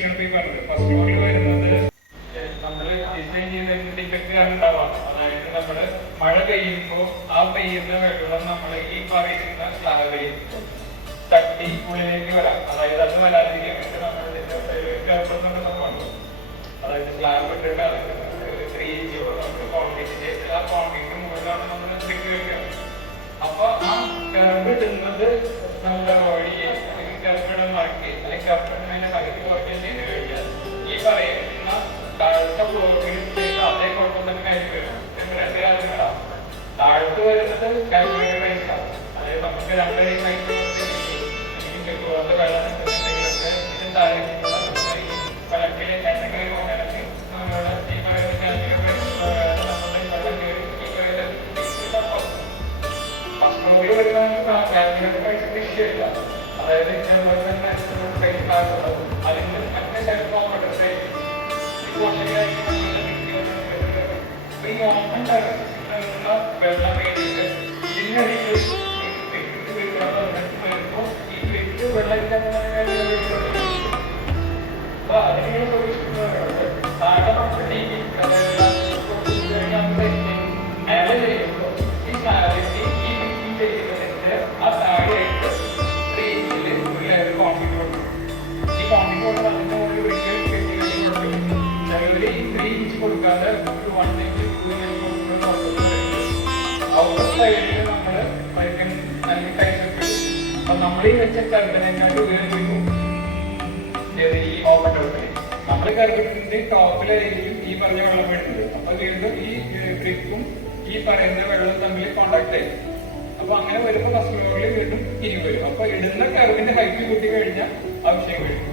വിഷയമാണ് ഇപ്പൊ ഈ പറഞ്ഞത്. ഫസ്റ്റ് ഫ്ലോറിൽ വരുന്നത് നമ്മള് ഡിസൈൻ ചെയ്ത ഡിഫക്ട് കാരണം ഉണ്ടാവാം. അതായത് നമ്മള് മഴ പെയ്യുമ്പോൾ ആ പെയ്യുന്ന വെള്ളം നമ്മൾ ഈ പറയുന്ന സ്ലാബിൽ തട്ടി ഉള്ളിലേക്ക് വരാം. അതായത് അത് വരാതിരിക്കാൻ വേണ്ടി നമ്മൾ സംഭവമാണ്. അതായത് സ്ലാബ് ഇട്ടിട്ട് 3 ഇഞ്ച് നമുക്ക് കോൺക്രീറ്റ് ചെയ്ത് ആ കോൺക്രീറ്റ് മുകളിലാണ് നമ്മൾ ബ്രിക്ക് വെക്കുക. അപ്പൊ ആ കർവ് ഇടുന്നത് നമ്മുടെ വഴിയെ അല്ലെങ്കിൽ കർവ് മാറ്റി അല്ലെങ്കിൽ കർവിനെ പകുതി കുറയ്ക്കാൻ ചെയ്ത് കഴിഞ്ഞാൽ ഈ പറയുന്ന താഴത്തെ ഫ്ലോറിൽ ചെയ്ത് അതേ കുഴപ്പം തന്നെ കാര്യം വരും. രണ്ട് കാര്യങ്ങളാണ്. താഴത്ത് വരുന്നത് കാൽക്കുലേറ്റർ പൈസ. അതായത് നമുക്ക് 2 മൈക്രോ വെള്ളം കിട്ടുന്നുണ്ടെങ്കിലൊക്കെ ഇതിന് താഴേക്കുള്ള പലക്കിലെ എന്തെങ്കിലും കൊണ്ടാണെങ്കിൽ നമ്മളുടെ ഈ പറയുന്ന കാൽക്കുലേറ്റർ നമ്മുടെ വെള്ളം കയറി ഈ പറയുന്ന ഫസ്റ്റ് ഫ്ലോറിൽ വരുന്ന കാൽക്കുലേറ്റർ പൈസ വിഷയമില്ല. അതായത് ഇതുപോലെ തന്നെ പൈസ അതിന് മറ്റേ സൈഡ് കോമ്പൗണ്ടർ സൈഡ് ഈ ഓപ്പൺ ടെറസിലുള്ള വെള്ളം വേണ്ടിയിട്ട് ഇതിനടിയിൽ വരുമ്പോൾ ഈ വെറ്റ് വെള്ളമില്ല. അപ്പൊ അതിനെ താഴെ ആഡ് ചെയ്യുമ്പോൾ ഈ സാലറി ഈ ചെയ്യുന്നതിന്റെ ആ താഴെയായിട്ട് 3 ഇഞ്ചിൽ ഒരു ലെവൽ കോൺക്രീറ്റ് കൊടുക്കും. ഈ കോൺക്രീറ്റ് കൊണ്ട് അതിന്റെ മുകളിൽ ഒരിക്കൽ ഒരു 3 ഇഞ്ച് കൊടുക്കാതെ ഒരു 1 ഇഞ്ച് 2 ഇഞ്ച് ഔട്ടർ സൈഡിൽ നമ്മൾ നല്ല ടൈസൊക്കെ ഇടും. അപ്പൊ നമ്മൾ ഈ വെച്ച കർബിനെക്കാട്ട് ഉയർത്തിക്കും ഈ ഓപ്പൺ ടെറസിൽ. നമ്മൾ കർബിന്റെ ടോപ്പിലായിരിക്കും ഈ പറഞ്ഞ വെള്ളം വീഴുന്നത്. അപ്പൊ വീണ്ടും ഈ ബ്രിക്കും ഈ പറയുന്ന വെള്ളം തമ്മിൽ കോണ്ടാക്ട് ആയി. അപ്പൊ അങ്ങനെ വരുമ്പോൾ ഫസ്റ്റ് ഫ്ലോറിൽ വീണ്ടും തിരിവ് വരും. അപ്പൊ ഇടുന്ന കർബിന്റെ ഹൈറ്റ് കൂട്ടി കഴിഞ്ഞാൽ ആ വിഷയം വരും.